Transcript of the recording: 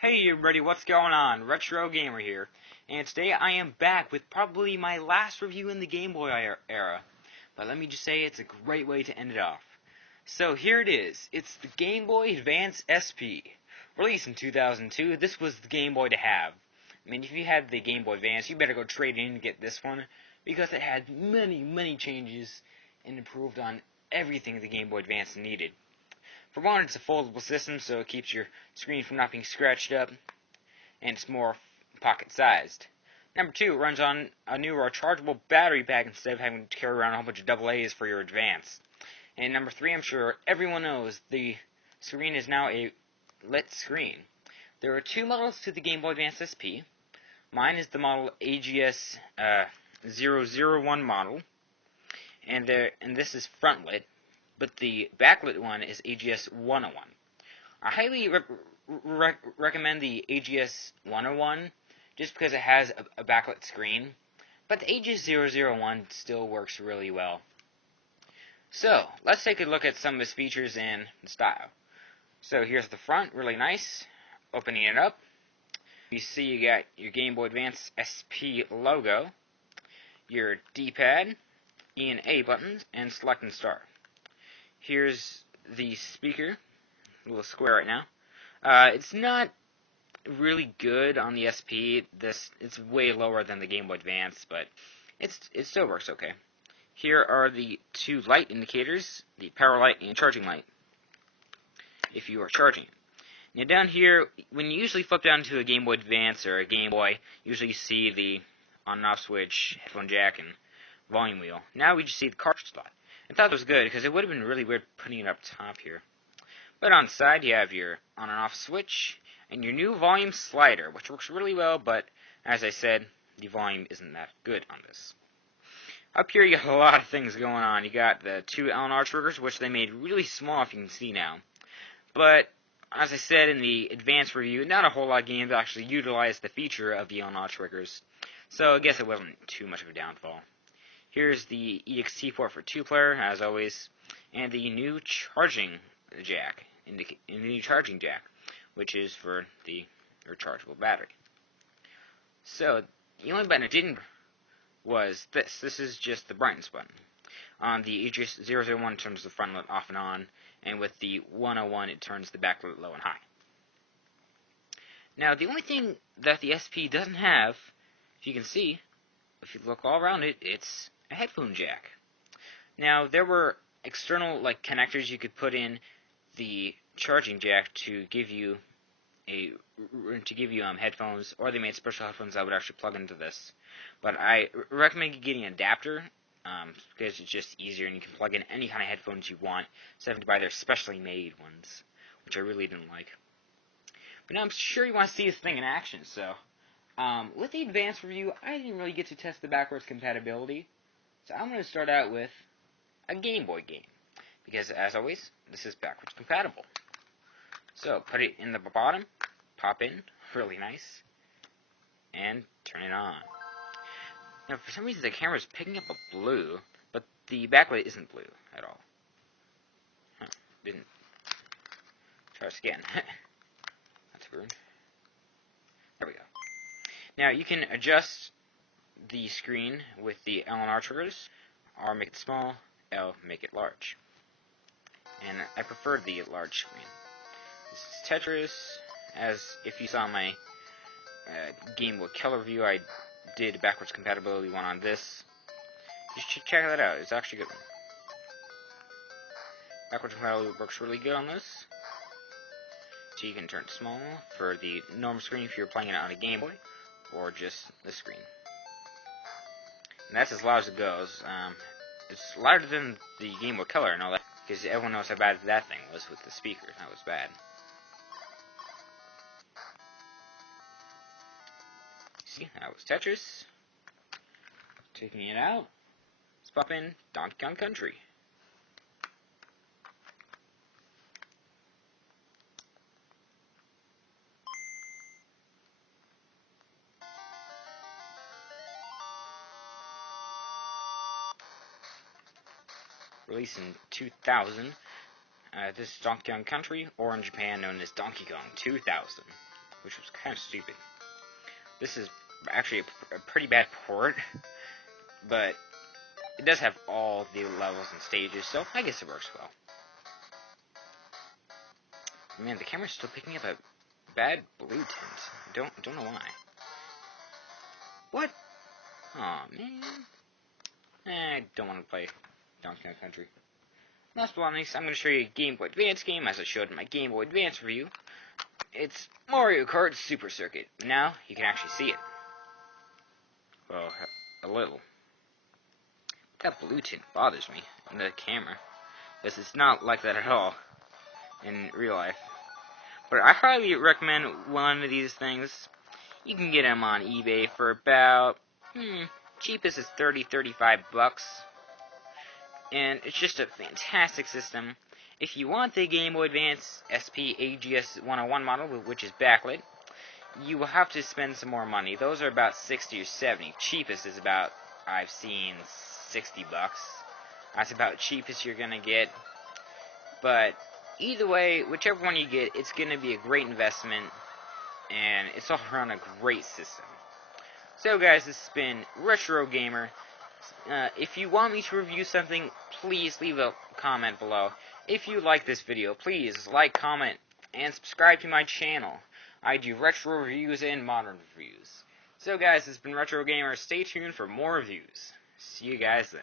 Hey everybody, what's going on? RetroGamer here, and today I am back with probably my last review in the Game Boy era. But let me just say, it's a great way to end it off. So here it is. It's the Game Boy Advance SP. Released in 2002, this was the Game Boy to have. I mean, if you had the Game Boy Advance, you better go trade in and get this one, because it had many changes and improved on everything the Game Boy Advance needed. For one, it's a foldable system, so it keeps your screen from not being scratched up, and it's more pocket-sized. Number two, it runs on a new rechargeable battery pack instead of having to carry around a whole bunch of AA's for your Advance. And number three, I'm sure everyone knows, the screen is now a lit screen. There are two models to the Game Boy Advance SP. Mine is the model AGS 001 model, and this is front lit. But the backlit one is AGS 101. I highly recommend the AGS 101 just because it has a backlit screen, but the AGS 001 still works really well. So, let's take a look at some of its features and style. So here's the front, really nice. Opening it up, you see you got your Game Boy Advance SP logo, your D-pad, E and A buttons, and select and start. Here's the speaker, a little square right now. It's not really good on the SP. It's way lower than the Game Boy Advance, but it still works okay. Here are the two light indicators, the power light and charging light, if you are charging it. Now down here, when you usually flip down to a Game Boy Advance or a Game Boy, usually you see the on and off switch, headphone jack, and volume wheel. Now we just see the cartridge slot. I thought it was good, because it would have been really weird putting it up top here. But on the side, you have your on and off switch, and your new volume slider, which works really well, but, as I said, the volume isn't that good on this. Up here, you got a lot of things going on. You got the two L&R triggers, which they made really small, if you can see now. But, as I said in the advanced review, not a whole lot of games actually utilized the feature of the L&R triggers, so I guess it wasn't too much of a downfall. Here's the EXT port for 2-player, as always, and the new charging jack, which is for the rechargeable battery. So, the only button it didn't was this. This is just the brightness button. On the AGS 001, it turns the front lit off and on, and with the 101, it turns the back lit low and high. Now, the only thing that the SP doesn't have, if you can see, if you look all around it, it's a headphone jack. Now, there were external connectors you could put in the charging jack to give you headphones, or they made special headphones that would actually plug into this. But I recommend getting an adapter because it's just easier, and you can plug in any kind of headphones you want instead of having to buy their specially made ones, which I really didn't like. But now I'm sure you want to see this thing in action, so with the advanced review, I didn't really get to test the backwards compatibility. So I'm going to start out with a Game Boy game, because as always, this is backwards compatible. So put it in the bottom, pop in, really nice, and turn it on. Now for some reason the camera is picking up a blue, but the backlight isn't blue at all. Didn't. Try this again. That's weird. There we go. Now you can adjust the screen with the L&R triggers. R make it small, L make it large. And I prefer the large screen. This is Tetris, as if you saw my Game Boy Color review, I did a backwards compatibility one on this. Just check that out, it's actually a good one. Backwards compatibility works really good on this. So you can turn it small for the normal screen if you're playing it on a Game Boy, or just the screen. And that's as loud as it goes. It's louder than the Game Boy Color and all that, because everyone knows how bad that thing was with the speakers. That was bad. See, that was Tetris. Taking it out. Let's pop in Donkey Kong Country. Released in 2000, this is Donkey Kong Country, or in Japan known as Donkey Kong 2000. which was kind of stupid. This is actually a pretty bad port, but it does have all the levels and stages, so I guess it works well. Man, the camera's still picking up a bad blue tint. Don't know why. What? Aw, man. I don't want to play Donkey Kong Country. Last but not least, I'm going to show you a Game Boy Advance game, as I showed in my Game Boy Advance review. It's Mario Kart Super Circuit. Now, you can actually see it. Well, a little. That blue tint bothers me in the camera, because it's not like that at all in real life. But I highly recommend one of these things. You can get them on eBay for about, cheapest is $30-35 bucks. And it's just a fantastic system. If you want the Game Boy Advance SP AGS 101 model, which is backlit, you will have to spend some more money. Those are about 60 or 70. Cheapest is about, I've seen 60 bucks. That's about cheapest you're gonna get. But either way, whichever one you get, it's gonna be a great investment, and it's all around a great system. So guys, this has been RetroGamer. If you want me to review something, please leave a comment below. If you like this video, please like, comment, and subscribe to my channel. I do retro reviews and modern reviews. So guys, this has been RetroGamer. Stay tuned for more reviews. See you guys then.